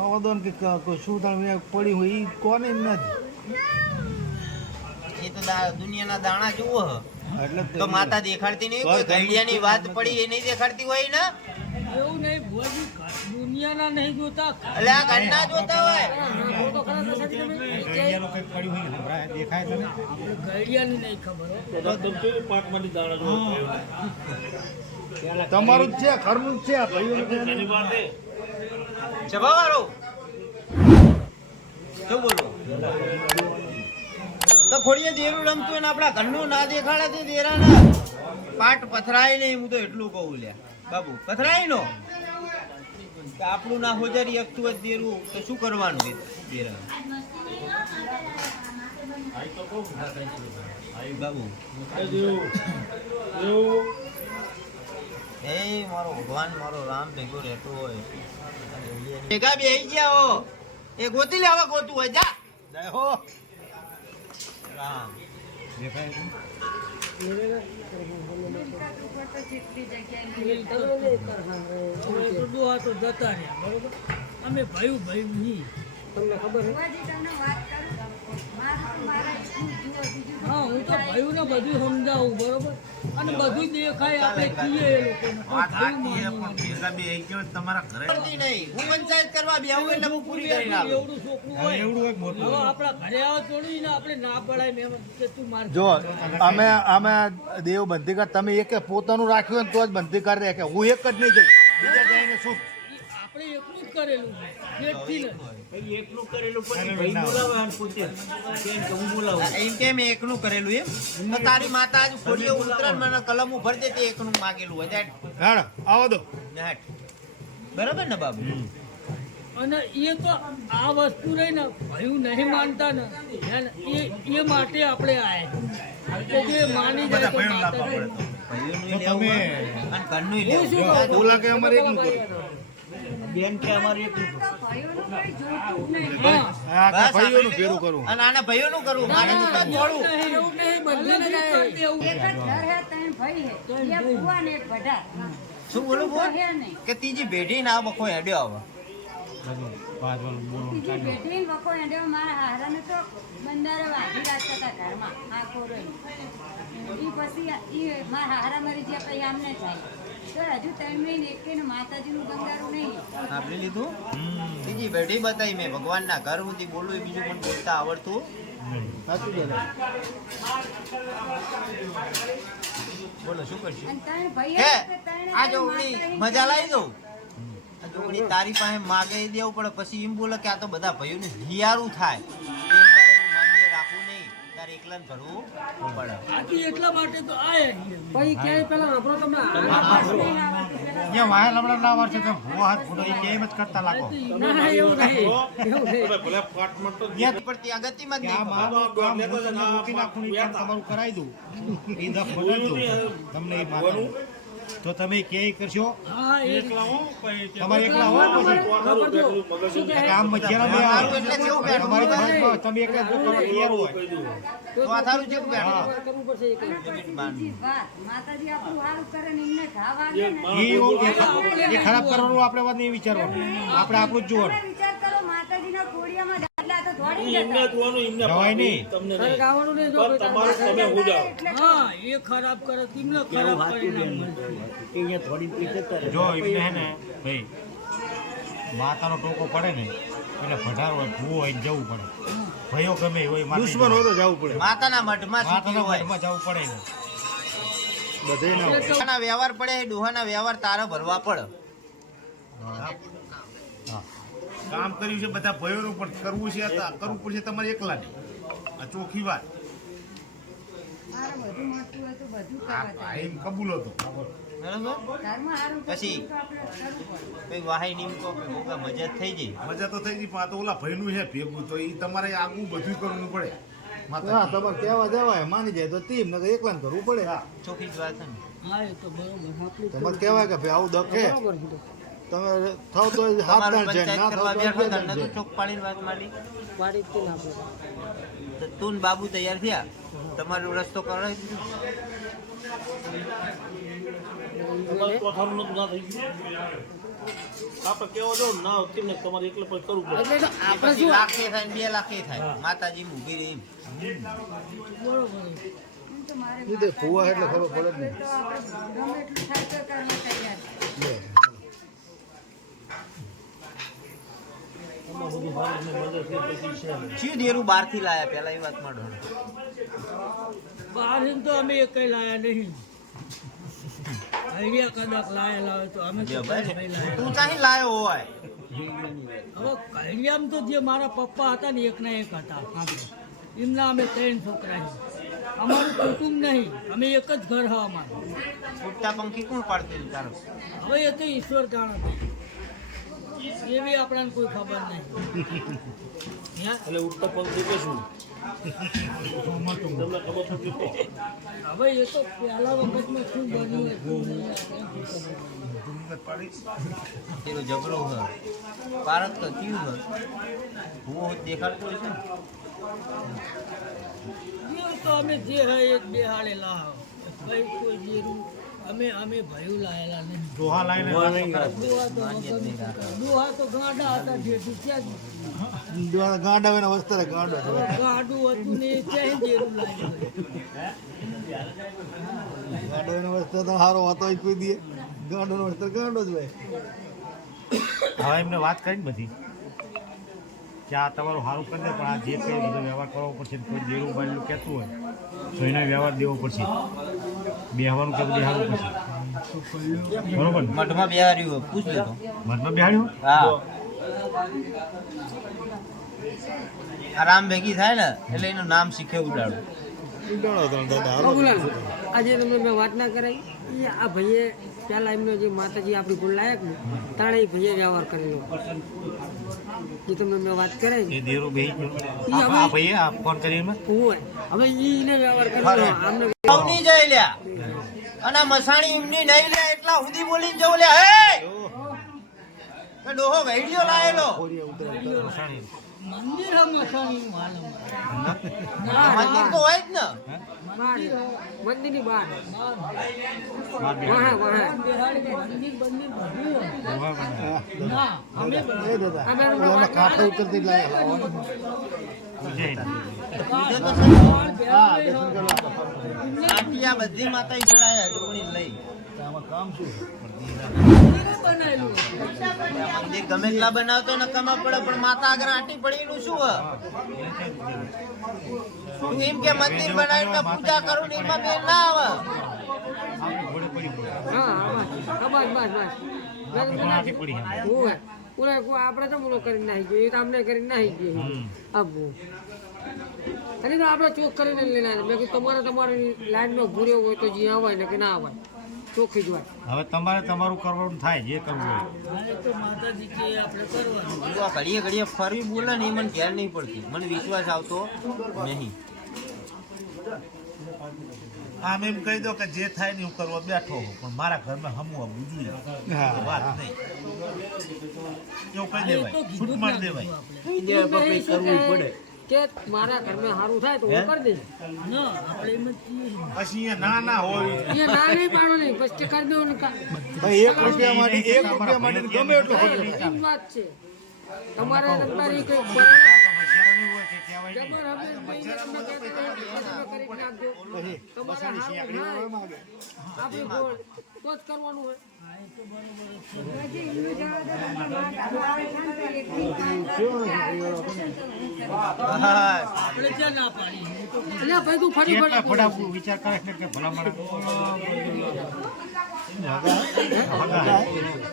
આવદન કે શું તમે પડી હોય ઈ કોને એમ નથી. એ તો દુનિયાના દાણા જુઓ એટલે તો માતા દેખાડતી નહીં, કોઈ ઘડિયાની વાત પડી એ નહીં દેખાડતી હોય ને. એવું નહીં ભુવાજી, દુનિયાના નહીં જોતા, એટલે આ ઘરના જોતા હોય. દેખાય તમે ઘડિયાની નહીં ખબર હો. તમારું જ છે, ઘરનું જ છે આ ભાઈઓ સભાવાળો શું બોલો તો ખોડીએ દેરું રમતું હોય ને આપણા ઘરનું ના દેખાડે છે દેરાના પાટ પથરાય નહીં. હું તો એટલું કહું લ્યા બાબુ, પથરાય નો કે આપણું ના હોજારી એકતું જ દેરું તો શું કરવાનું દેરા બાબુ. એ મારો ભગવાન મારો રામ ભેગો રહેતો હોય ભેગા બે ગયા હો એ ગોતી લે, હવે ગોતું હોય જા હો રામ જતા રહ્યા બરોબર. અમે ભાઈ ભાઈ નહીં, તમને ખબર છે. હા, હું તો ભાઈ ને બધું સમજાવું બરોબર, અને બધું દેખાય આપણે કહીએ એ લોકોને. તમારા ઘરે નહીં હું પંચાયત કરવા બેહું એટલે હું પૂરી કરી નાખું. એવડું છોકરું હોય એવડું એક મોટું હવે આપણા ઘરે આવે થોડી ને આપણે ના પડાય મેં કે તું માર જો અમે દેવ બંધી કર તમે એક પોતાનું રાખ્યું હોય ને તો જ બંધી કરી દે કે હું એક જ નહીં જઈ બીજા જઈને શું આપણે એકલું જ કરેલું છે પેટથી ને. એમ કેમ એકનું કરેલું એમ તો તારી માતા આજ ખોડીએ ઉતરણ મને કલમ ભરી દે તે એકનું માગેલું હોય હાડ આવો દો બરાબર ને બાબુ. અને એ તો આ વસ્તુ રહી ને ભયું નહીં માનતા ને એ માટે આપણે આયા કે જે માની જાય તો માતા ભાઈઓનું લેવું હોય અને ઘરનું લેવું. ઓલા કે અમારે એકનું કરો બેન કે અમારે એકલું હા. આ કે ભાઈઓનું ભેરું કરું અને આના ભાઈઓનું કરવું મારે તો થોડું એવું નહીં, બંનેને જ કરતી એવું. એક જ ઘર હે તને ભાઈ હે એક ભુવા ને એક ભઢા શું બોલું બોલ હે નહીં કે ત્રીજી ભેટી ના બખો હેડ્યો આવે બીજી બેટી વખો એને મારા હારાને તો બંદારે વાઢી રાખતા હતા ઘરમાં આ કોરોઈ ઈ પછી ઈ મારા હારા મરી ગયા પછી આમને થાય તો હજુ ત્રણ મહિને એકેને માતાજીનું બંગારું નહીં સાંભળી લીધું. ત્રીજી ભેટી બતાવી મેં ભગવાનના ઘર સુધી બોલું એ બીજું પણ બોલતા આવડતું બોલો શું કરશું અને ત્રણ ભાઈ હે હતા, ત્રણે આ ત્રણ જોગણી માતાજીની મજા લાવી દઉં. આ જોગણી તારી પાસે માગે દેવું પડે પછી એમ બોલે કે આ તો બધા ભાઈઓને હિયારું થાય એક દાડે હું માન્ય રાખવું નહીં તારે એકલાને ભરવું પડે. આથી એટલા માટે તો આયા છીએ. પછી ક્યાંય પેલા આપણો તમને અહીંયા વાયા લમડા ના વાર છે તમે ભૂવા હાથ ફૂટો એ કેમ જ કરતા લાગો ના એવું નહીં એવું નહીં. પણ ત્યાં ગતિમાં જ નહીં આ માનો કામ હું તમને મૂકી નાખું ને કામ તમારું કરાવી દઉં એ દફ બદલજો તમને એ માનો તો તમે ક્યાંય કરશો હા એ તમારે એકલા હો પછી કામ મજ્જાના બે સારું એટલે કેવું બેઠું તમારી ફરજમાં તમે એકલા જો કરવા તૈયાર હોય તો આ થારું જેવું બેઠું કરવું પડશે એક. બીજી વાત માતાજી આપણું સારું કરે ને એમને ઘા વાગે ને એ ખરાબ કરવાનું આપણે વાત નહીં વિચારવાનું આપણે આપણું જ જોવાનું આપણે વિચાર કરો માતાજીના કોડિયામાં દાદલા તો દોડી જતા જવાય નહીં ગાવાનું નહીં જો હા એ ખરાબ કરે તેમને ખરાબ પરિણામ મળશે. જો એમને હે ને ભાઈ માતાનો ટોકો પડે ને એટલે ભઢાર હોય ભૂવો હોય ને જવું પડે ભયો ગમે એ હોય દુશ્મન હોય તો જવું પડે માતાના મઠમાં સુખી માતાના હોય. મઠમાં જવું પડે ને બધે ના હોય. ડોહાના વ્યવહાર પડે એ ડોહાના વ્યવહાર તારા ભરવા પડે. કામ કર્યું છે બધા ભયોનું પણ કરવું છે કરવું પડશે તમારે એકલા નહીં આ ચોખ્ખી વાત મારે બધું મળતું હોય તો બધું આ કરવા ભાઈ એમ કબૂલ હતો બરાબર ઘરમાં સારું પછી? તો આપણે કરવું પડે કઈ વાહી નીમકો કે મોકા મજા થઈ ગઈ. મજા તો થઈ ગઈ પણ આ તો ઓલા ભાઈનું છે ભેગું તો એ તમારે આગું બધું કરવું પડે હા માતા તમારે કહેવા જવાય માની જાય તો ટીમ ને એકલા કરવું પડે હા ચોખ્ખી જ વાત છે ને. હા એ તો બરોબર આપણું તમારે કહેવાય કે ભાઈ આવું દખે બરોબર કીધું. તમે થાવ તો હાથ તમારું દાણ છે પંચાયત ના કરવા થાવ તો બેઠો બે તને દાણ તો છે. ચોક પાડીને વાત માંડી પાડી જ તે ના આપણે. તો તું ને બાબુ તૈયાર થયા તમારો રસ્તો કરાવી દીધો. આપણે કેવો જો ના હોતી ને તમારે એકલે પણ કરવું પડે. એટલે તો આપણે પછી શું લાખે થાય ને 2 લાખે થાય માતાજી ઊભી રહી બરોબર એમ તો મારે એ તો ફુવા એટલે ખબર પડે જ તો આપણે ગમે એટલું થાય તો કરવા તૈયાર છીએ. આમાં બધું સારું ને મદદ છે પછી છે ને. ચિયું દેરું બહારથી લાયા પેલા એ વાત માંડો બહાર તો અમે કઈ લાયા નહીં આઈડિયા કદાચ લાયેલા હોય તો અમે તો કઈ નહીં લાયા. તું ચાહી લાયો હોય હવે કૈડિયામ તો જે મારા પપ્પા હતા ને એકના એક હતા એમના અમે 3 છોકરા છીએ. અમારું કુટુંબ નહીં, અમે એક જ ઘર હા અમારું. ઉડતા પંખી કોણ પાડતું તારો હવે એ તો ઈશ્વર જાણે એવી આપણને કોઈ ખબર નહીં. હે? એટલે ઉડતા પંખી કે શું તમને ખબર પડતી તો. હવે એ તો પહેલા વખતમાં શું બન્યું હતું નહીં આપણે એનો જબરો હોય પારક તો થયું હોય હું દેખાડતો હોય છે ને જે તો અમે જે હોય એ જ બેહાડે લાવ ભાઈ કોઈ જેરું અમે ભયું લાયેલા નહીં. દોહા લાઈને દુહા તો ગાંડા હતા જેઠું ક્યાં ગાંડા હોય ને વસ્તરે ગાંડો હવે ગાંડું હતું ને એ ક્યાંય જેરું લાગ્યું હોય. ગાંડો હોય ને વસ્તરે તો સારો હતો જ કોઈ દે ગાંડો નો વસ્તર ગાંડો જ હોય. હવે એમને વાત કરીને બધી કે આ તમારું સારું કરી દે પણ આ જે કંઈ બધો વ્યવહાર કરવો પડશે કોઈ દેરું બાજુ કહેતું હોય તો એને વ્યવહાર દેવો પડશે બેહવાનું કે બેહાડવું પડશે બરોબર ને? મઠમાં બેહાર્યું હોય પૂછ લેતો મનમાં બેહાડ્યું હા આરામ ભેગી થાય ને એટલે એનું નામ શીખે ઉડાડું આજે તમને મેં વાત ના કરાવી આ ભાઈએ પહેલા એમનો જે માતાજી આપણી ભૂલ લાયક ને તાણે એ ભાઈએ વ્યવહાર કરેલો જે તમને મેં વાત કરાવી એ દેરું બેહી ગયો આ ભાઈએ આ ફોન કરીને હોય હવે એને વ્યવહાર કરેલો આમને નહીં જાય લ્યા અને આ મસાણી એમની નહીં લ્યા એટલા સુધી બોલીને જવું લ્યા હે કે ડોહો ગઈડિયો લાયેલો મંદિર હમ મસાણી માલમ મંદિર તો હોય જ ને બહાર મંદિરની બહાર માર વાહે વાહે મંદિર બધું ના અમે કાંઠે ઉતરતી લાયા આટિયા બધી માતા ચડાયા ટુકડી લઈ બનાવેલું મંદિર ગમે એટલા બનાવતો નકામા પડે પણ માતા આગળ આટી પડીનું શું હ? તું એમ કે મંદિર બનાવીને પૂજા કરું ને એમાં મેળ ના આવે ઘોડે પડી હા બસ આટી પડી હોય પૂરે આપણે તો બોલો કરી નાખી ગયો એ તો અમને કરી નાખી ગયો આપવું અને તો આપણે ચોખ કરીને લઈને આવ્યા મેં કીધું તમારે લાઈનનો ભૂર્યો હોય તો જે આવાય ને કે ના આવાય ચોખ્ખી જ વાત હવે તમારે તમારું કરવાનું થાય જે કરવું હોય આ તો માતાજી કે આપણે કરવાનું. તું આ ઘડીએ ઘડીએ ફરી બોલે ને એ મને ઘેર નહીં પડતી મને વિશ્વાસ આવતો નહીં આમ એમ કહી દો કે જે થાય ને હું કરવા બેઠો હોઉં પણ મારા ઘરમાં હમું આવવું જોઈએ વાત નહીં એવું કહી દેવાય છૂટ મારી દેવાય કે મારા ઘરમાં સારું થાય તો હું કરી દઈશ ના આપણે એમ જ છીએ. પછી અહીંયા ના હોય એ ના નહીં પાડો નહીં પછી કરી દઉં ને એક રૂપિયા માટે ગમે એટલું એ જ વાત છે તમારે તમારી કંઈક જબર હવે કરી નાખજો તમારે સારું થાય આપણે બોલ તો જ કરવાનું હોય હજી એમનું જવા દો, તમારા ઘરમાં આવે છે ને તો એકથી 5 હા આપણે ક્યાં ના પાડી એ તો એટલે ભાઈ તું ફરી કેટલા ફરી ફોટા વિચાર કરે છે કે ભલા માણસ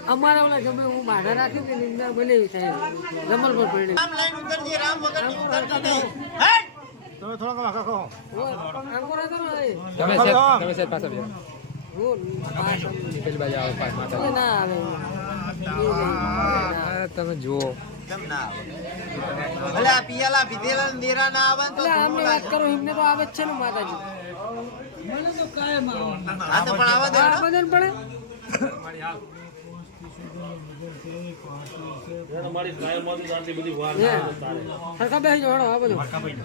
અમારા ઓલા ગમે હું બાધા રાખ્યું કે નિંદા બનેવી થાય રમલ પર પડી રામ લાઈન ઉતરજે રામ વગરની ઉતરતી નહીં હેટ! તમે થોડા વાંકા કહો અંગોરા તો ને તમે સેટ પાછા બેસો. હું પાસ પેલી બાજુ આવો પાછ માતા ના આવે તમે જુઓ કેમ ના આવે ભલે આ પિયાલા પીધેલા ને દેરા ના આવે ને તો એટલે ધૂળ આમને વાત લાગે. કરો એમને તો આવે જ છે ને માતાજી મને તો કાયમ આવવાનું. હા તો પણ આવા દે આ બધાને પડે મારી કાયમમાંથી આટલી બધી વાર હે. ના આવે તારે. સરખા બેસી જાઓ આ બધું વાંકા ભાઈ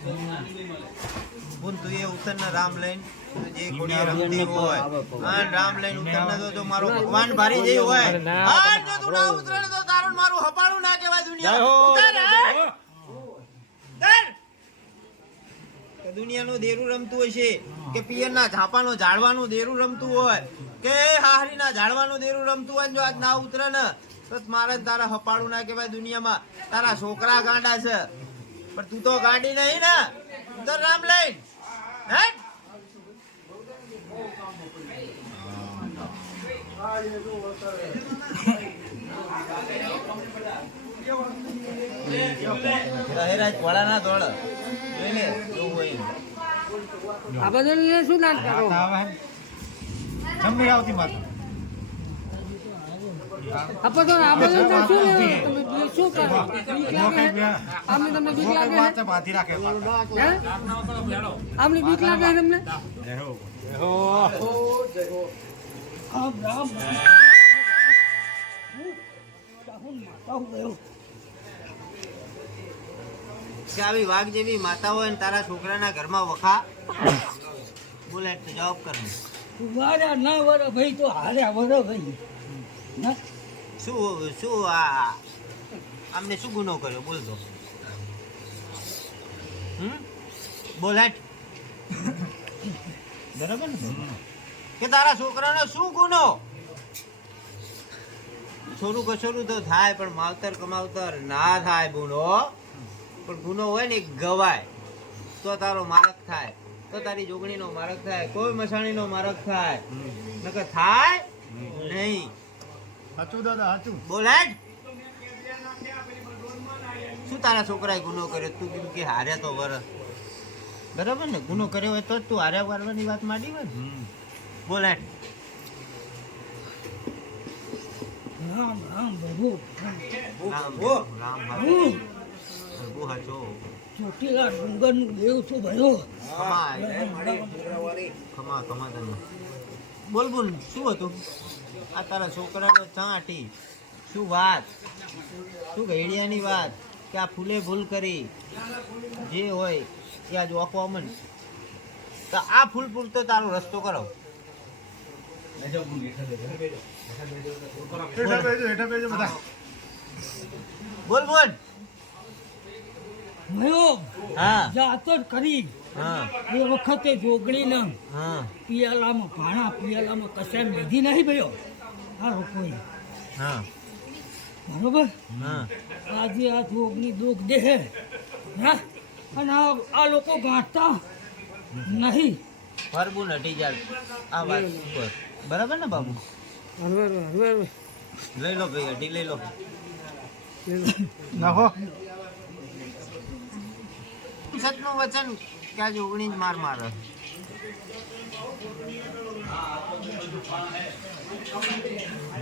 બોલ તું એ ઉત્તરને રામ લઈને જે ઘોડીએ રમતી હોય હા રામ લઈને ઉત્તરને તો મારો ભગવાન ભારી જઈ હોય હા જો તું ના ઉતરે ને તો તારું ને મારું હપાળું ના કહેવાય દુનિયા ઉતર કે દુનિયાનું દેરું રમતું હશે કે પિયરના ઝાપાનો ઝાડવાનું દેરું રમતું હોય કે હાહરીના ઝાડવાનું દેરું રમતું હોય ને જો આજ ના ઉતરે ને તો મારે ને તારા હપાળું ના કહેવાય દુનિયામાં તારા છોકરા ગાંડા છે પણ તું તો ગાંડી નહીં ને ઉતર રામ લઈને હે રહેરાજ વડા ના દોડ જોઈ લે જોવું હોય આ બધું લઈને શું નાટક કરો? જમણી આવતી માતા આપણે તો આ બધું તો શું લેવાનું? તમે શું કરો? બીક લાગે છે? આમને તમને બીક લાગે છે? બાંધી રાખે હે? આમને બીક લાગે છે તમને? આમ રામ માતા ગયો કે આવી વાઘ જેવી માતા હોય ને તારા છોકરાના ઘરમાં વખા બોલે તો જવાબ કર વારા ના વરા ભાઈ તો હાર્યા વરા ભાઈ ના શું શું આ આમને શું ગુનો કર્યો બોલ દો બોલ હેટ બરાબર ને કે તારા છોકરાનો શું ગુનો છોરું કછોરું તો થાય પણ માવતર કમાવતર ના થાય ગુનો પણ ગુનો હોય ને ગવાય તો તારો મારક થાય તો તારી જોગણીનો મારક થાય કોઈ મસાણીનો મારક થાય નકર થાય નહીં સાચું દાદા સાચું બોલ હેટ શું તારા છોકરાએ ગુનો કર્યો તું કેમ કે હાર્યા તો વર બરાબર ને ગુનો કર્યો હોય તો જ તું હાર્યા વારવાની વાત માંડી હોય ને બોલ હેટ રામ રામ પ્રભુ રામ રામ હું પ્રભુ હાચો ચોટીલા ડુંગરનું દેવ છું ભયો ખમા તને બોલ બોલ શું હતું આ તારા છોકરાનો ચાટી શું વાત શું ઘેડિયાની વાત કે આ ફૂલે ભૂલ કરી જે હોય એ આજ ઓકો અમન તો આ ફૂલ પૂરતો તારો રસ્તો કરો બોલ બોલ ભયો હા જાતો જ કરી હા એ વખતે જોગણીને હા પિયાલામાં ભાણા પિયાલામાં કશાય લીધી નહીં ભયો આ લોકોએ હા બરોબર હા આજે આ જોગની દુઃખ દેહે હા અને આ લોકો ગાંઠતા નહીં ફરબું હટી જાય આ વાત ઉપર બરાબર ને બાબુ હરવાર હરવાર લઈ લો ભાઈ હટી લઈ લો નાખો સતનું વચન કે આજે ઓગણીસ માર મારે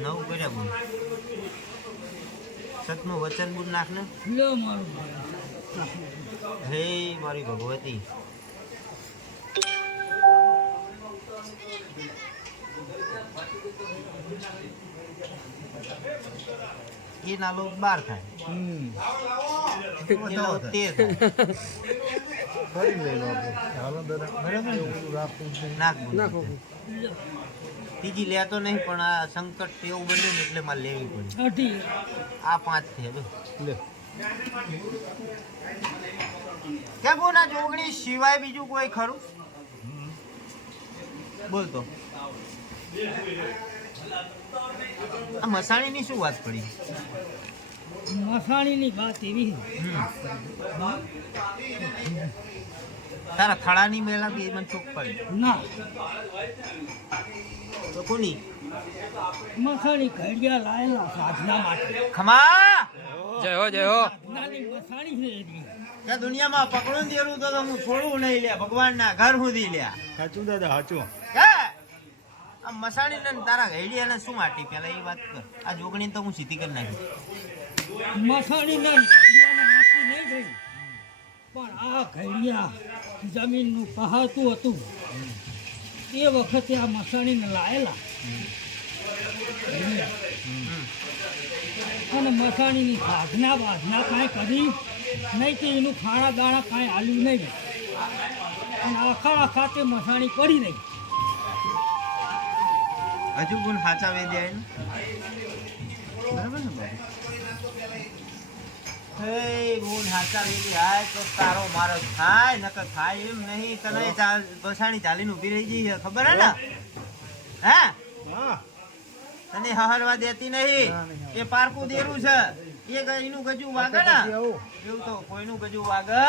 નવ કર્યા બોલ સતનું વચન બોલ નાખ ને લે મારું હે મારી ભગવતી એ નાલો 12 થાય એ નાલો 13 થાય ફરી લઈ લો આપણે હાલો દાદા બરાબર ને? નાખ બોલ. નાખો ત્રીજી લેતો નહીં પણ આ સંકટ એવું બન્યું ને એટલે મારે લેવી પડી અઢી આ 5 છે જો લે કે બોના જોગણી સિવાય બીજું કોઈ ખરું બોલ તો આ મસાણીની શું વાત પડી મસાણીની વાત એવી તારા થળાની મેળા બી મને ચોક પડી ના તો કોની મસાણી ઘડિયા લાયેલા સાધના માટે ખમા જય હો જય હો સાધનાની મસાણી છે એની. કે દુનિયામાં પકડું દેરું તો હું છોડવું નહીં લે ભગવાનના ઘર સુધી લ્યા સાચું દાદા સાચું હે આ મસાણી ને તારા ઘેડિયાને શું માટી પેલા એ વાત કર આ જોગણી તો હું સીધી કરી નાખી મસાણી ને ઘડિયાને નાખી નહીં ગઈ પણ આ ઘડિયા જમીનનું પહાતું હતું એ વખતે આ મસાણીને લાયેલા અને મસાણીની સાધના બાધના કાંઈ કરી નહીં તો એનું ખાણા દાણા કાંઈ હાલ્યું નહીં અને અખાડા ખાતે મસાણી પડી નહીં. હજુ ગુણ સાચા વેદ્યા એનું બરાબર ને બાબુ? હે ગુણ સાચા વેદી આય તો તારો મારો થાય નકર થાય એમ નહીં. તને બસાણી ચાલીને ઊભી રહી જઈ છે, ખબર હે ને? હે તને હહરવા દેતી નહીં. એ પારકું દેરું છે. એ એનું ગજુ વાગે ને એવું તો કોઈનું ગજુ વાગે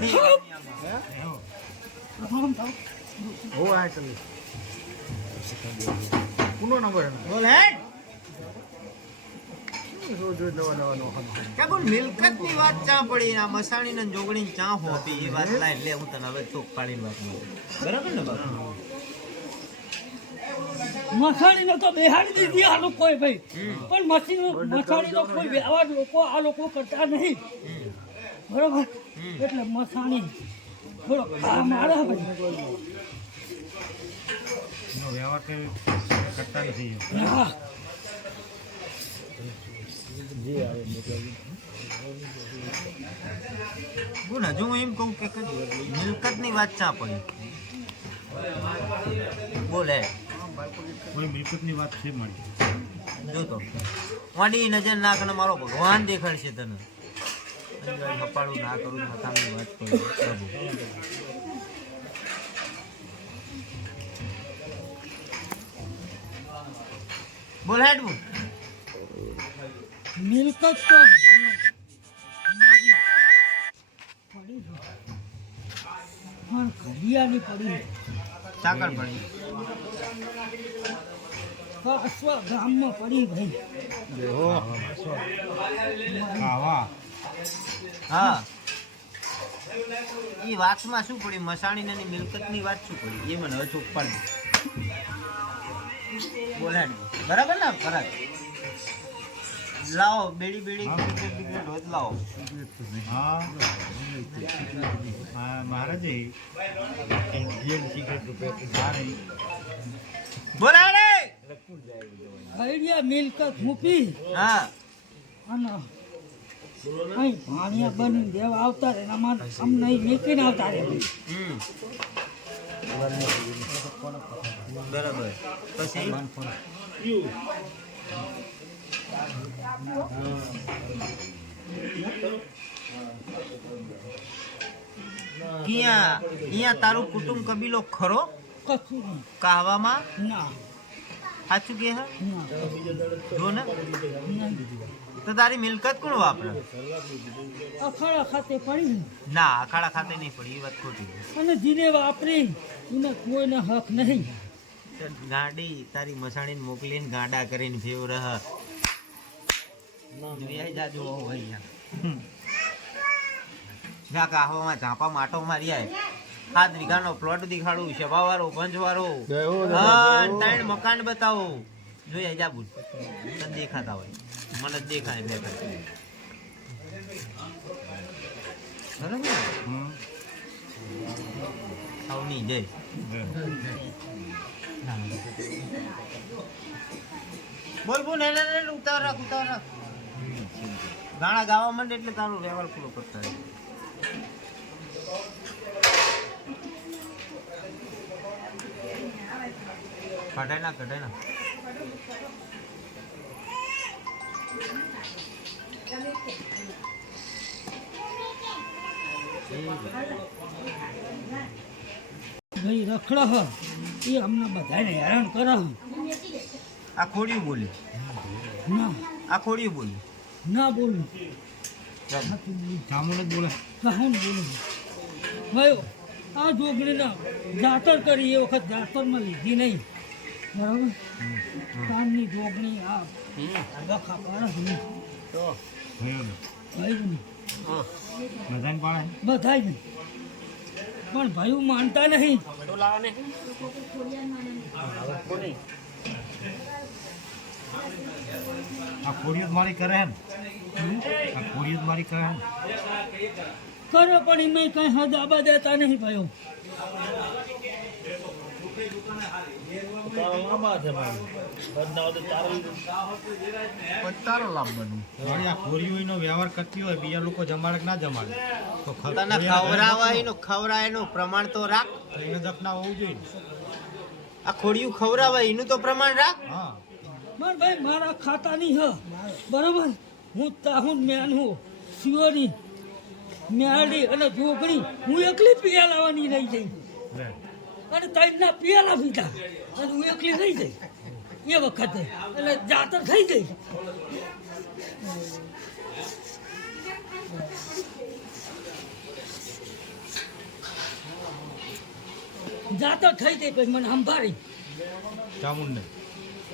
નહીં. બોલ હેડ કે બોલ મિલકત ની વાત ચા પડી આ મસાણી ને જોગણી ચા હોપી એ વાત લાઈ લે હું તને હવે ચોક પાડીને વાત કરું. બરાબર ને બાપુ? મસાણીને તો બેહાડી દીધી આ લોકોએ ભાઈ, પણ મસાણીનો કોઈ વ્યવહાર આ લોકો કરતા નહીં. બરોબર? એટલે મસાણી થોડો ખા મારે ભાઈ. એનો વ્યવહાર કંઈ કરતા નથી. હા, બોલ હજુ હું એમ કહું કે મિલકત ની વાત ચા પડી. બોલ હે કોઈ મિલકતની વાત છે મારી. જોતો વાડી નજર નાખ અને મારો ભગવાન દેખાડશે તને. કપાળું ના કરું મથાની વાત કરું પ્રભુ. બોલ હેડ બોલ. મિલકત તો મારી પડી છે. પણ ઘડિયાની પડી સાકર પડી. અશ્વ ગામમાં પડી ભાઈ. આવા હા એ વાતમાં શું પડી? મસાણી ની મિલકત ની વાત શું પડી? એ મને હવે ચોક પાડી. બોલ હેડ બોલ. બરાબર ને? ફરક લાવો બેડી બેડી સિગરેટ રોજ લાવો. હા મહારાજે સિગરેટ રૂપિયા બોલ હેડ. ઘડિયા મિલકત મૂકી હા અને અહીં ભાણિયા બની દેવા આવતા રહે અમને અહીં મૂકીને આવતા રહે ભાઈ. બરાબર. પછી અહીંયા તારું કુટુંબ કબીલો ખરો કશું નહીં. કાહવામાં? ના સાચું કે હે? ના જો ને નહીં. તો તારી મિલકત કોણ વાપરે? અખાડા ખાતે પડી ના અખાડા ખાતે નહીં પડી. એ વાત ખોટી. અને જીને વાપરી એને કોઈને હક નહીં. તો ગાડી તારી મસાણીને મોકલીને ગાડા કરીને ફેવ રહ જાજો અહીંયા કાહવામાં ઝાંપા માટો મારી આય. 7 વીઘાનો પ્લોટ દેખાડું, સભાવાળો પંચવાળો, ત્રણ મકાન બતાવો. જોઈ જા બોલ. તને દેખાતા હોય મને જ દેખાય. બે બરાબર સૌની જય. બોલ બોલ ઉતાર રાખ ઉતાર રાખ. ગાણા ગાવા માંડે એટલે તારો વ્યવહાર પૂરો કરતા રહે. કઢાઈ ના કઢાઈ ના. ભાઈ રખડો હ એ અમને બધાને હેરાન કરે હ. આ ખોડિયું બોલી. ના આ ખોડિયું બોલી. ના બોલું જામુન જ બોલે. કહું બોલું ભાઈ આ જોગણીના જાતર કરી એ વખત જાતરમાં લીધી નહીં. બરાબર? કાનની જોગણી આ બખા પાડે નહીં. ભાઈ નહીં બધાને પાડે. બધા જ નહીં પણ ભાઈઓ માનતા નહીં. આ ખોડિયું જ મારી કરે એમ. આ ખોડિયું જ મારી કરે એમ. કરે પણ એમાં કઈ હદ આબા દેતા નહીં ભાઈઓ. તારા લાંબા છે મારી બંધા તો તારા પણ તારો લાભ બનવું વળી આ ખોરીઓનો વ્યવહાર કરતી હોય બીજા લોકો જમાડે કે ના જમાડે તો તને ખવરાવાયનું ખવરાયનું પ્રમાણ તો રાખ. એને દફના હોવું જોઈએ ને. આ ખોડિયું ખવરાવાય એનું તો પ્રમાણ રાખ. હા માર ભાઈ મારા ખાતાની હ બરાબર. હું તાહુન મેન હું શિવની મેળી અને જોગણી હું એકલી પિયા લાવવાની રહી જઈ લે. અને તઈના પિયાલા પીધા અને હું એકલી રહી જઈ એ વખતે એટલે જાતર થઈ ગઈ. જાતર થઈ ગઈ પછી મને સંભાળી ચામુંડને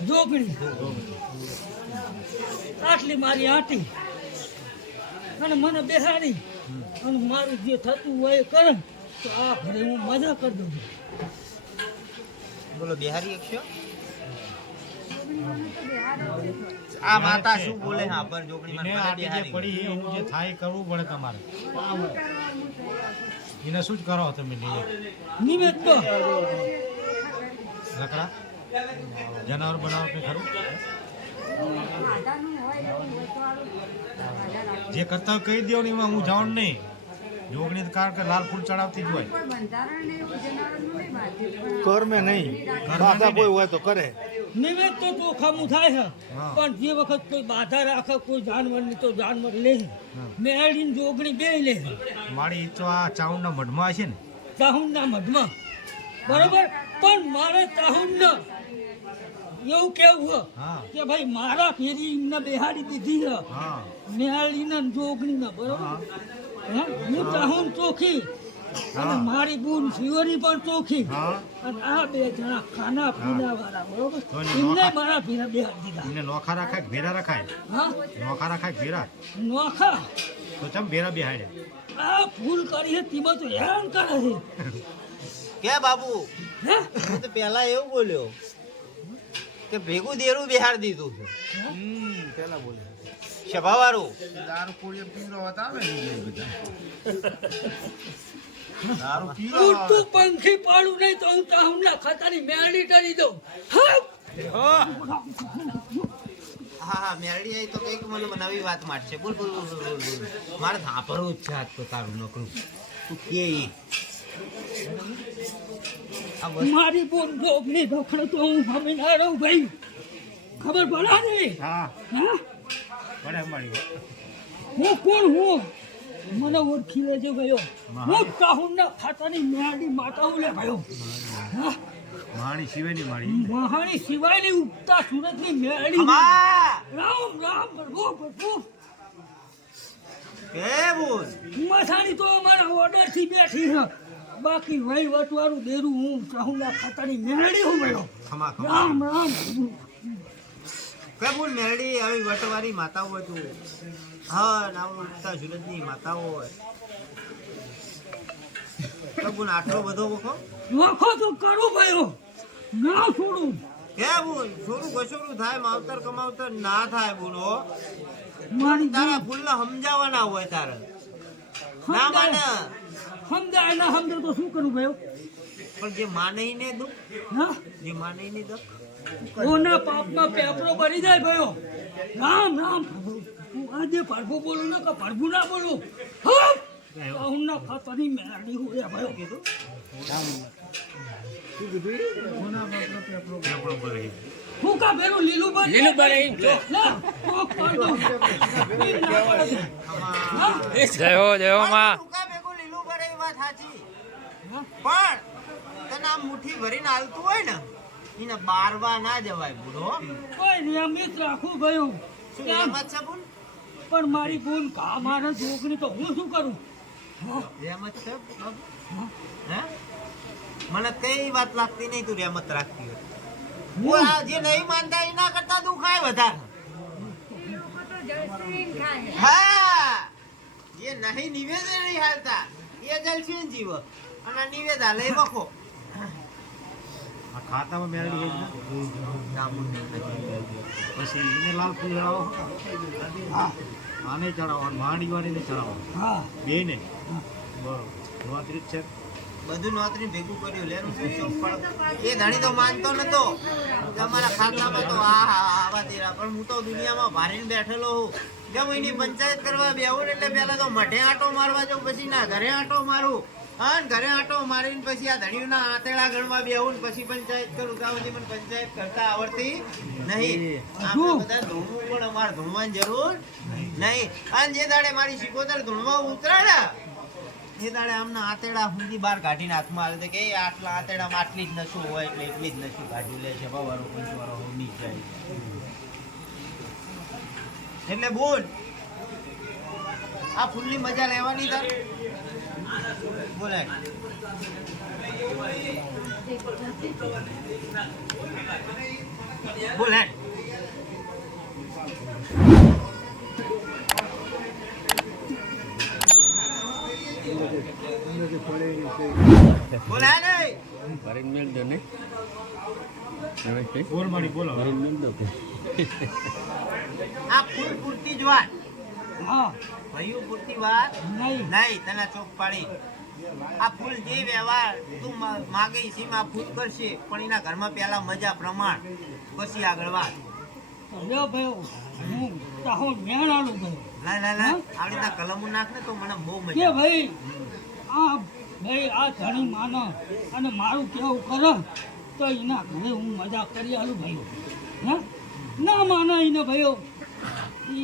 જોગણી આટલી મારી આંટી અને મને બેહાડી અને મારું જે થતું હોય એ કરે તો આ ઘરે હું મજા કરી દઉં છું. બોલો બિહારી એકશો આ માતા શું બોલે હા પર જોગણી એને મને આટી જે બિહારી પડી એનું જે થાય એ કરવું પડે તમારે એને શું જ કરો તમે નિવેદ નિવેદ તો લકડા જનાવર બનાવો કે ખરું આધારનું હોય એવું ગોતવાળું આધાર આપે. જે કરતા હોય કહી દો ને એમાં હું જાઉં નહીં જોગણી તો કારણ કે લાલ ફૂલ ચડાવતી જ હોય કોઈ બંધારણ ને એવું જનાવરનું નહીં બાંધ્યું, પણ કર મેં નહીં ઘરમાં બાધા નહીં કોઈ હોય તો કરે નિવેદ તો ચોખામું થાય છે હા. પણ જે વખત કોઈ બાધા રાખે કોઈ જાનવરની તો જાનવર લે મેળીને જોગણી બે લે મારી ઈ તો આ ચાઉંડના મઢમાં છે ને તાહુનના મઢમાં બરોબર. પણ મારે તાહુનના એવું કેવું હા. છે કે ભાઈ મારા ફેરી એમને બેહાડી દીધી છે હા મેળીને જોગણીને બરોબર. હે? હું તાહુન ચોખી અને હા. મારી બૂન શિવરી પણ ચોખી હા અને આ બે જણા ખાના પીના વાળા બરોબર તો એની એમને નોખા- મારા ભેરા બેહાડી દીધા. એને નોખા રાખાય કે ભેરા રખાય હા નોખા રાખાય કે ભેરા નોખા તો ચમ ભેરા બેહાડ્યા આ ભૂલ કરી છે તેમાં તો હેરાન કરે છે. કે બાબુ હે? હું તો પેલા એવું બોલ્યો કે ભેગું દેરું બિહાર દીધું છે પેલા બોલે સભાવાળું દારૂ પૂરી પીરો હતા ને બધા દારૂ પીરો ઉડતું પંખી પાડું નહીં તો હું તાહુનના ખાતાની મેળડી કરી દઉં. હા હા હા મેરડી આવી તો કઈક મને નવી વાત મારશે બોલ બોલ બોલ બોલ બોલ બોલ. મારે સાંભળવું જ છે આજ તો તારું નકરું તું કે ઈ. આ વસ્તુ મારી બોન જોગની દખડે તો હું સામે ના રહું ભાઈ. ખબર પડે ને હા હા પડે મારી હું કોણ હું મને ઓળખી લેજો ગયો. હું તાહુનના ખાતાની મેળડી માતા લે ગયો. હા માણી સિવાયની માણી મહાણી સિવાયની ઉગતા સુરતની મેળડી ખમા! રામ રામ પ્રભુ પ્રભુ કે બોલ મસાણી તો અમારા ઓર્ડર થી બેઠી છે. બાકી વહીવટ વાળું દેરું હું ચાહુંગા ખાતાની મેળડી હું ગયો. ખમા ખમા રામ રામ કે બોલ મેરડી આવી વટવારી માતાઓ હોય તું હા નાવ ઉગતા સુરતની માતાઓ હોય તો બોલ આટલો બધો વખો વખો તો કરું ભાઈઓ ના છોડું. કે બોલ છોરું ગસોરું થાય માવતર કમાવતર ના થાય બોલો મારી તારા ભૂલને સમજાવવાના હોય તારે ના માને સમજાય ના સમજાય તો શું કરું ભાઈઓ. પણ જે માને ઈ ને દુઃખ હા જે માને ઈ ને દુઃખ કોના પાપમાં પેપરો બની જાય ભાઈઓ. રામ રામ પ્રભુ હું આજે પ્રભુ બોલું ને કે પ્રભુ ના બોલું. હા ચાહુંગા ખાતાની મેળડી હું ભાઈઓ કીધું. હું કા પેલું લીલું બન લીલું બન ના કોક પાડો. હા જય હો માં ટૂંકા ભેગું લીલું પડે એ વાત સાચી પણ તને આમ મુઠ્ઠી ભરીને હાલતું હોય ને એને બારવા ના જવાય બુડો કોઈ નિયમિત રાખું ગયું શું રહેમત છે બોલ પણ મારી બોન કા મારા છોકરી તો હું શું કરું. રહેમત છે બાબુ હે મને કઈ વાત લાગતી નહીં તું રહેમત રાખતી હોય બોલ આ જે નહીં માનતા એના કરતા તું ખાય વધારે એ લોકો તો જળસીને ખાય. હા જે નહીં નિવેદે નહીં હાલતા એ જલસીન જીવ અને નિવેદ હાલે એ બખો આ ખાતામાં મેળવી ગઈ ને પછી એને લાલ ફૂલ ચડાવો આને ચડાવો માંડી વાળીને ચડાવો હા બે ને બરોબર વાત રીત છે બધું નોતરી ભેગું કર્યું લેનું શું ચંપલ એ ધણી તો માનતો નતો તમારા ખાતામાં તો આવા તેરા પણ હું તો દુનિયામાં ભારીને બેઠેલો હું કે હું એની પંચાયત કરવા બેહું એટલે પહેલા તો મઢે આંટો મારવા જાઉં પછી ના ઘરે આંટો મારું હા ઘરે આંટો મારીને પછી આ ધણીઓના આંતેડા ગણવા બેહું ને પછી પંચાયત કરું ત્યાં સુધી મને પંચાયત કરતા આવડતી નહીં આપણે બધા ધૂણવું પણ અમારે ધૂણવાની જરૂર નહીં અને જે દાડે મારી શિકોતર ધૂણવા ઉતરાડ્યા એ દાડે આમના આંતેડા સુધી બહાર કાઢીને હાથમાં આવે છે કે એ આટલા આંતેડામાં આટલી જ નશું હોય એટલે એટલી જ નશું કાઢી લે છે બવારો પંચવારો હોમી જાય એટલે બોલ આ ફૂલની મજા લેવાની તાર બોલે બોલે બોલા નહીં ભરીને મેળ દો ને બોલ મારી બોલો ભરીને મેળ દો આ ફૂલ પૂરતી જ વાત હા ભયું પૂરતી વાત નહીં નહીં તને ચોક પાડી આ ફૂલ જે વ્યવહાર તું માગે સીમા ફૂલ કરશે પણ એના ઘરમાં પેલા મજા પ્રમાણ પછી આગળ વાત લ્યો ભાઈ હું તાહો મેણાલું ગયો લાય લાય લાય આવી રીતના કલમો નાખ ને તો મને બહુ કે મજા ભાઈ આ ધણી માનો અને મારું કેવું કરે તો એના ઘરે હું મજા કરી આલું ભાઈ હે ના માનો એને ભાઈઓ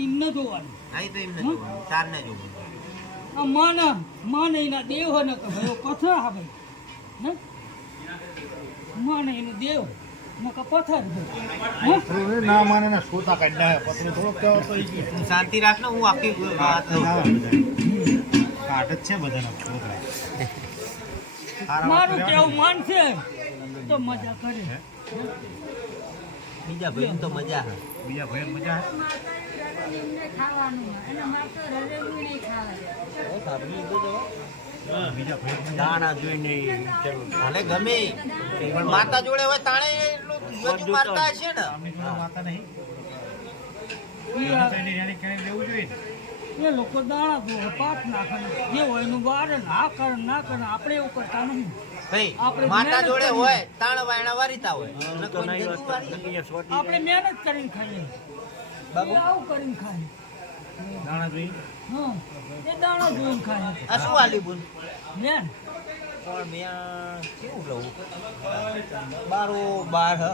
એમને જોવાનું આવી તો એમને જોવાનું, ચારને જોવાનું આ માને એના દેવ ને કે ભાઈઓ પથરા હા ભાઈ હે માને એનું દેવ ને કે પથર હે ના માને ના છોટા કાઢી નાખે પતરી થોડોક કહેવો તો ઈ તું શાંતિ રાખ ને હું આખી વાત લઉં કાઢ જ છે બધાના છોકરા મારું કેવું માનશે તો મજા કરે બીજા ભાઈ તો મજા હે બીજા ભાઈ મજા આવે? એમને ખાવાનું અને મારે તો રરેલું નહીં ખાવાનું બીજા ભાઈ દાણા જોઈને ભલે ગમે પણ માતા જોડે હોય તાણે એટલું બધું મારતા હશે ને અમે થોડા માતા નહીં એ એની રાણી કેણે લેવું જોઈએ ને. એ લોકો દાણા ધોવે પાક નાખે જે હોય એનું બહાર ના કરે ના કરે આપણે એવું કરતા નહીં ભાઈ આપણે માતા મહેનત જોડે કરી. હોય તાણ વાયણા વારીતા હોય અને કોઈ જતું વારી. આપણે મહેનત કરીને ખાઈએ બાબુ એ આવું કરીને ખાઈએ દાણા જોઈ હા એ દાણા જોઈને ખાઈએ આ શું આલી બુન બેન પણ મેં કેવું લઉં બારો બાર હ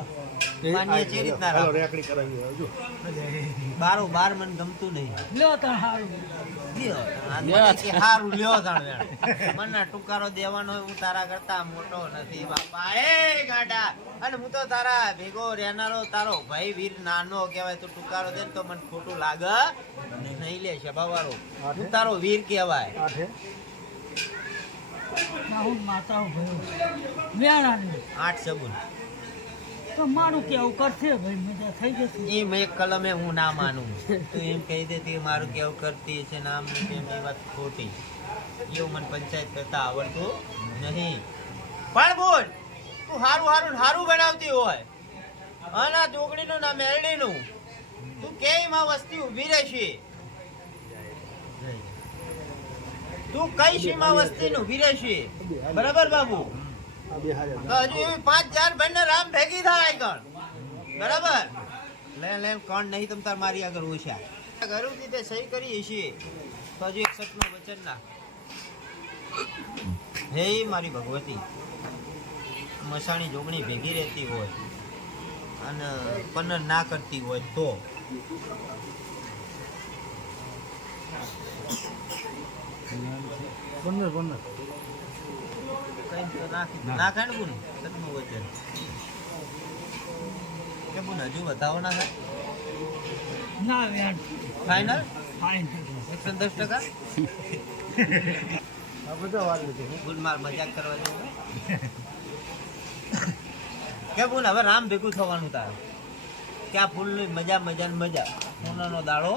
માન્ય છે રીતના હાલો રાખ. રેકડી કરાવી હજુ બારો બાર મને ગમતું નહીં લ્યો તાર હારું લ્યો, આ મને કે હારું લ્યો તાણ વેણ. મને ટુકારો દેવાનો હોય, હું તારા કરતા મોટો નથી બાપા એ ગાડા અને હું તો તારા ભેગો રહેનારો તારો ભાઈ વીર નાનો કહેવાય તો ટુકારો દે ને તો મને ખોટું લાગે નહીં લે છે બાવારો હું તારો વીર કહેવાય આઠે હું માતા ભયો વેણાની 8 સગુન તો મારું કેવું કરશે ભાઈ મજા થઈ જશે એમ એક કલમે હું ના માનું તું એમ કહી દે કે મારું કેવું કરતી છે નામ તેમ એ વાત ખોટી એવું મને પંચાયત કરતા આવડતું નહીં પણ બોલ તું હારું બનાવતી હોય અને આ ચોકડીનું ના મેરડીનું તું કેમાં વસ્તી ઊભી રહેશે તું કઈ સીમા વસ્તી ઊભી રહેશે બરાબર બાબુ તો હજુ એવી 5,000 બંને રામ ભેગી થાય કણ બરાબર લે કોણ નહીં તમ તાર મારી આગળ ઓછા ઘરુથી તે સહી કરી હશે તો હજુ 61 નું વચન ના હે મારી ભગવતી મસાણી જોગણી ભેગી રહેતી હોય અને પનર ના કરતી હોય તો પંદર કઈ તો ના ખાય ને બુન સતનું વચન કે બુન હજુ વધાવો ના થાય ના વેણ ફાઈનલ ફાઈન 110%. આ બધા વાર લીધું બુન માર મજાક કરવા જેવું કે બુન હવે રામ ભેગું થવાનું તારે કે આ ફૂલની મજા સોનાનો દાડો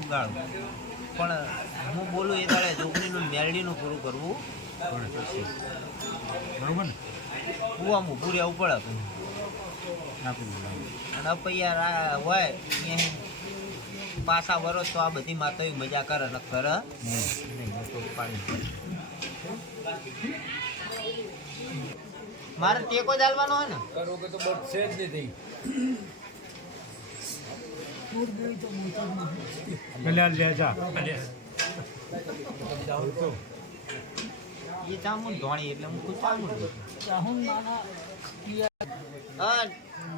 ઉગાડો પણ હું બોલું એ દાડે જોગણીનું મેરડીનું પૂરું કરવું પડશે બરોબર ને કુવામાં ઊભું રહેવું પડે અને અપૈયા હોય ત્યાં પાછા વરો તો આ બધી માતાઓ મજા કરે ન કરે નહીં તો પાડી મારે ટેકો જ હાલવાનો હોય ને કલ્યાણ લે જા એ ચામુંડ ધોણી એટલે હું ખુદ ચામુંડ હા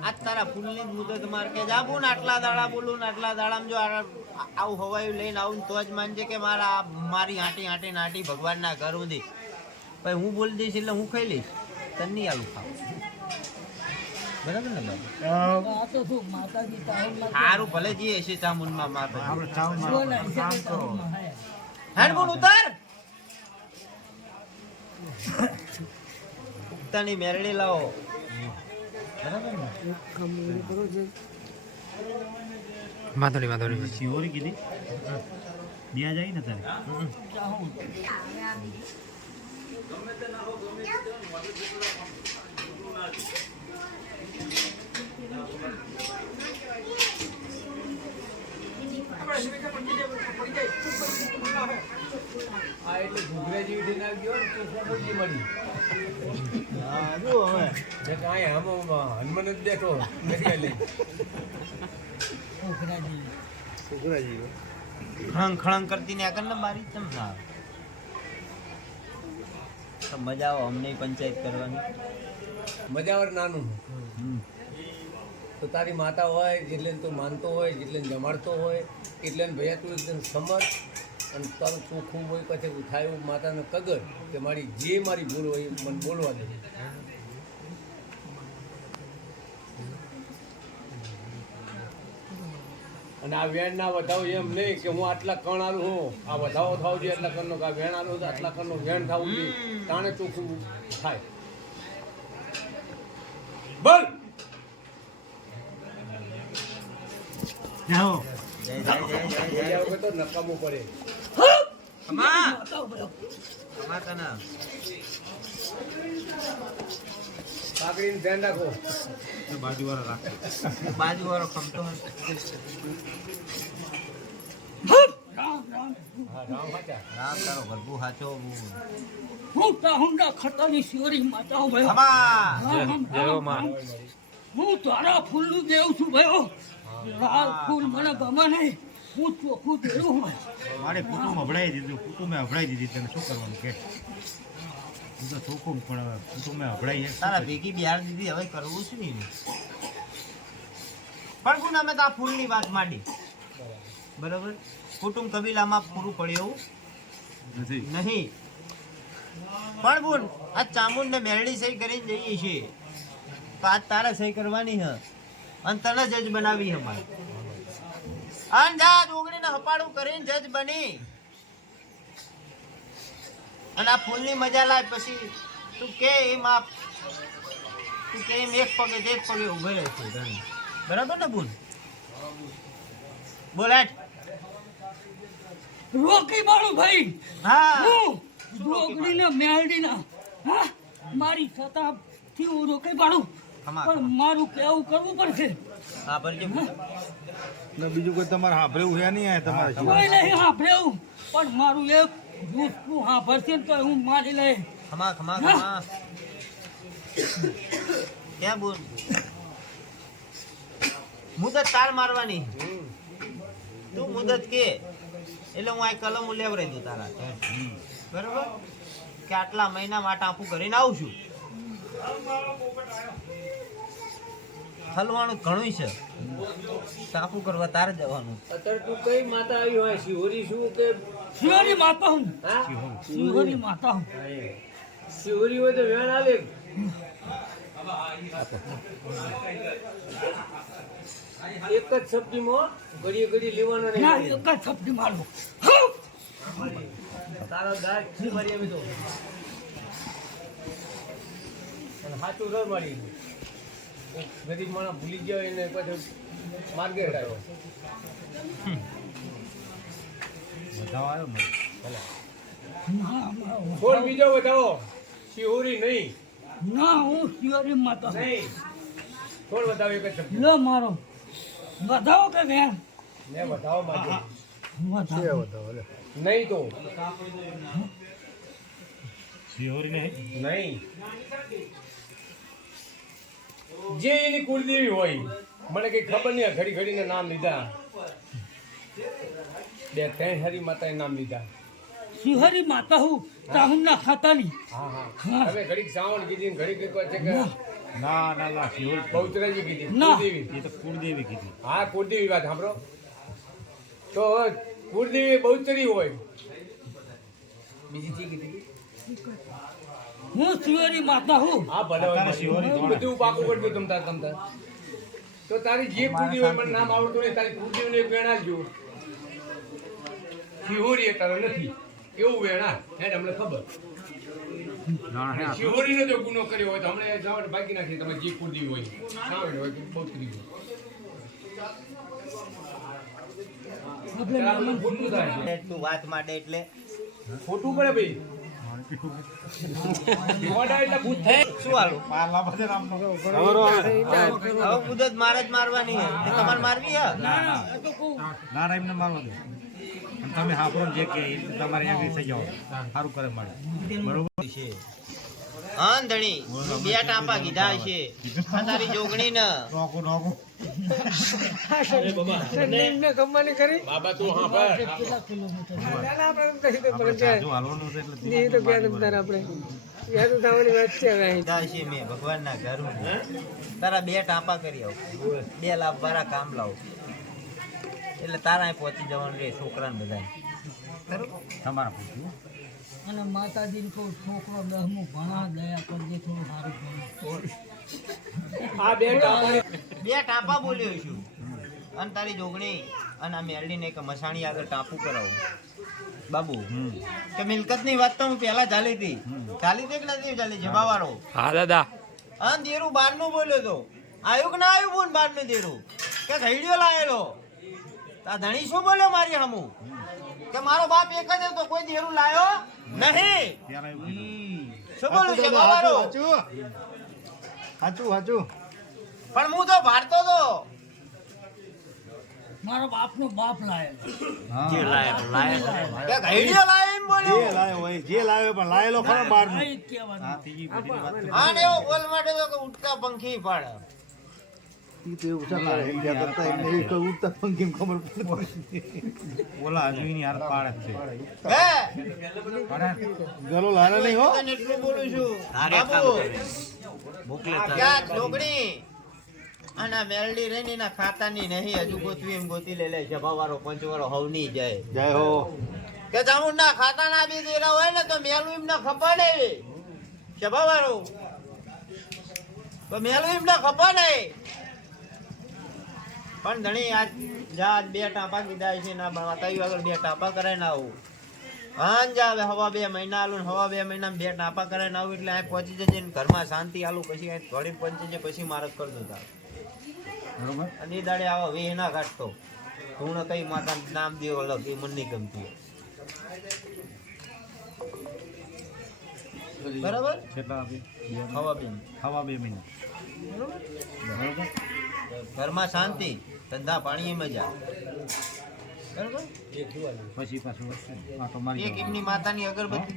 આજ તારા ફૂલની જ મુદત માર કે જાબુ ને આટલા દાડા બોલું ને આટલા દાડામાં જો આવું હવાયું લઈને આવું તો જ માનજે કે મારી આંટી નાટી ભગવાનના ઘર સુધી પછી હું બોલી દઈશ એટલે હું ખાઈ લઈશ તને નહીં આલું ખાવ બરાબર ને બાબુ આ તો શું માતાજી તાહુમાં સારું ભલે જઈએ છે ચામુંડમાં માતા આપણે ચાવમાં કામ કરો હેડ બોલ ઉતાર ઉતાની મેરડી લાવો બરાબર ને વાંધો નહીં શિવોરી કીધી ત્યાં જાય ને તારે ખળંગ ખળંગ કરતી ને આગળ ને બારી ચમ ના આવે તો મજા આવે અમને પંચાયત કરવાની મજા આવે નાનું તો તારી માતા હોય જેટલે તું માનતો હોય જેટલે જમાડતો હોય એટલે ભૈયા તું એકદમ સમજ અને તારું ચોખ્ખું હોય પછી ઉઠાયું માતાને કગર કે મારી જે મારી ભૂલ હોય એ મને બોલવા દે અને આ વેણ ના વધાવો એમ નહીં કે હું આટલા કણ આલું હું આ વધાવો થાવ જોઈએ એટલા કણનો કે આ વેણ આલું તો આટલા કણનો વેણ થવું જોઈએ તાણે ચોખ્ખું થાય બોલ જાઓ જય જય જય જય જય જગ્યા વગર તો નકામું પડે ખમા ખમા કના કાકડીનું ધ્યાન રાખો બાજુવાળા રાખે બાજુ વાળો ખમતો હા રામ હાચા રામ તારો ગરબુ હાચો હું તાહુંડા ખતાની શિવરી માતા ભાઈ ખમા હું તારા ફૂલનું દેવ છું ભાઈ લાલ ફૂલ મને ગમે નહીં હું ચોખ્ખું દેવું હોય મારે કુટુંબ અભડાઈ દીધું કુટુંબે અભડાઈ દીધી તને શું કરવાનું કે હું તો ચોખ્ખું પણ હવે કુટુંબે અભડાઈ તારા ભેગી બિહાર દીધી હવે કરવું શું નહીં પણ ગુણ અમે તો આ ફૂલની વાત માંડી બરાબર કુટુંબ કબીલામાં પૂરું પડ્યું નથી નહીં પણ ગુણ આ ચામુંડ ને મેરડી સહી કરીને જઈએ છીએ તો આજ તારે સહી કરવાની હ અને તને જજ બનાવી અમારે અને જા ઓગણીને હપાડું કરીને જજ બની અને આ ફૂલની મજા લાય પછી તું કે એમ એક પગે ઉભે રહે છે બરાબર ને બોલ બોલ હેઠ રોકી મારું ભાઈ હા હું રોકડીના મેલડીના હા મારી સતાથી હું રોકી પાડું ખમા, પણ મારું કેવું કરવું પડશે હા ભરજે બીજું કોઈ તમારે સાંભળ્યું છે નહીં આ તમારે કોઈ નહીં સાંભળ્યું પણ મારું એક દુઃખનું સાંભળશે ને તો હું માની લઈ ખમા ક્યાં બોલ મુદત તાર મારવાની તું મુદત કે એટલે હું આ કલમ લેવરાઈ દઉં તારા બરોબર કે આટલા મહિના માટે આપું કરીને આવું છું હલવાનું ઘણું છે સાપુ કરવા તારે જવાનું અત્યારે તું કઈ માતા આવી હોય શિહોરી શું કે શિવરી માતા હું હા શિવરી માતા હું શિહોરી હોય તો વેણ આલે એક જ સબ્જીમાં ઘડીએ લેવાનો ના નહીં એક જ સબ્જી મારું તારા દાળ ખી મારી આવી તો અને સાચું ર મારી ગરીબ માણસ ભૂલી ગયો એને પછી માર્ગે હટાયો વધાવ આવ્યો મને છોડ બીજો વધાવો શિહોરી નહીં ના હું શિવરી માતા હું. નહીં છોડ વધાવો એક જ સબ્જી લો મારો વધાવો કે વેણ મેં વધાવો માંગ્યો વધાવો નહીં તો શિહોરી નહીં નહીં જે એની કુળદેવી હોય મને કઈ ખબર નહીં ઘડી ઘડીને નામ લીધા બે ત્રણ હરી માતાએ નામ લીધા શિહોરી માતા હું ચાહુના ખાતાની હા હા હવે ઘડીક શ્રાવણ કીધી ઘડીક કહે છે કે ના ના ના શિહોરી બહુચરાજી કીધી ના. કુળદેવી એ તો કુળદેવી કીધી હા કુળદેવી વાત સાંભળો તો કુળદેવી બહુચરી હોય બીજી ચી કીધી હું શિહોરી માતા હું હા ભલે અત્યારે શિહોરી તું બધું પાકું કરજો તમતા તો તારી જે કુળદેવી હોય મને નામ આવડતું નહીં તારી કુળદેવીને એક વેણ આપજો શિહોરી એ તારો નથી એવું વેણા એને અમને ખબર શિહોરીનો જો ગુનો કર્યો હોય તો હમણે જવાડ બાકી નાખી તમે જે કુળદેવી હોય શ્રાવણ હોય કે બહુચરી હોય આપણે ખોટું થાય તું વાત માંડે એટલે ખોટું પડે ભાઈ મોઢા એટલે ભૂત થાય શું હાલું પારલા બધે રામનો હવે મુદત મારે જ મારવાની હે એ તમારે મારવી હે ના ના એમને મારવા દો અને તમે હાફરો જે કે એ તમારે આગળ થઈ જાઓ સારું કરે મળે બરોબર છે હા ધણી બે ટાપા કીધા છે આ તારી જોગણી ને નોકો નોકો સંદીપને ગમવાની ખરી બાબા તું હા પર ના, આપણે એમ કહી દો પણ જાય. જો હાલવાનું છે એટલે એ તો ગયા તમતાર આપણે યાદ થવાની વાત છે હવે અહીં. કીધા છે મેં ભગવાનના ઘર તારા બે ટાપા કરી આવ 2 લાખ વાળા કામ લાવ એટલે તારા અહીં પહોંચી જવાનું રે છોકરાને બધા તમારા પૂછ્યું અને માતાજીને કહું છોકરો 10મું ભણા દયા કરજે થોડું સારું ભણે આ બે ટાપા બે ટાપા બોલ્યો છું અને તારી જોગણી અને આ મેરડીને એક મસાણી આગળ ટાપું કરાવું બાબુ કે મિલકતની વાત તો હું પહેલા ચાલી હતી કે નથી ચાલી જવાવાળો હા દાદા હા દેરું બારનું બોલ્યો તો આવ્યું કે ના આવ્યું બોલ બારનું દેરું કે ઘડીઓ લાયેલો આ ધણી શું બોલ્યો મારી હમું કે મારો બાપ એક જ હતો કોઈ દેરું લાયો નહીં ત્યારે એવું કીધું શું બોલું છે બાવારો સાચું પણ હું તો ભારતો તો મારો બાપનો બાપ લાયેલો કે ઘડીઓ લાયો એમ બોલ્યો જે લાયો હોય જે લાયો પણ લાયેલો ખરો બહાર આ જ કહેવાનું. હા ત્રીજી પેઢીની વાત કરી. હા ને એવો બોલ માટે તો કે ઉઠતા પંખી પાડે ઓલા અજવીની હાર પાડે જ છે હે ગલો લારે નહીં હો તને એટલું બોલું છું બાબુ ક્યાં જોગણી અને આ મેલડી રહી ના ખાતાની નહીં હજુ ગોતવી એમ ગોતી લે લે જભાવાળો પંચવાળો હવની જાય જય હો કે જામુન ના ખાતા ના બી દેરા હોય ને તો મેલું એમને ખબર નહીં જભાવાળો તો મેલું એમને ખબર નહીં પણ ધણી આજ જા આજ 2 ટાપા કીધા છે ના માતાજી આગળ 2 ટાપા કરાય ના આવું હાન જા હવે હવા 2 મહિના આલું હવા 2 મહિના 2 ટાપા કરાય ના આવું એટલે આ પહોંચી જજે ને ઘરમાં શાંતિ આલું પછી આ થોડી પહોંચી જાય પછી મારક કર દો તાર બરોબર અને એ દાડે આવો વેહ ના કાઢતો તું કઈ માતા નામ દે અલગ એ મને નહીં ગમતું બરાબર કેટલા આપી હવા 2 હવા 2 મહિના બરોબર ઘરમાં શાંતિ ધંધા પાણી મજા બરાબર પછી પાછું આ તો મારી એક એમની માતાની અગરબત્તી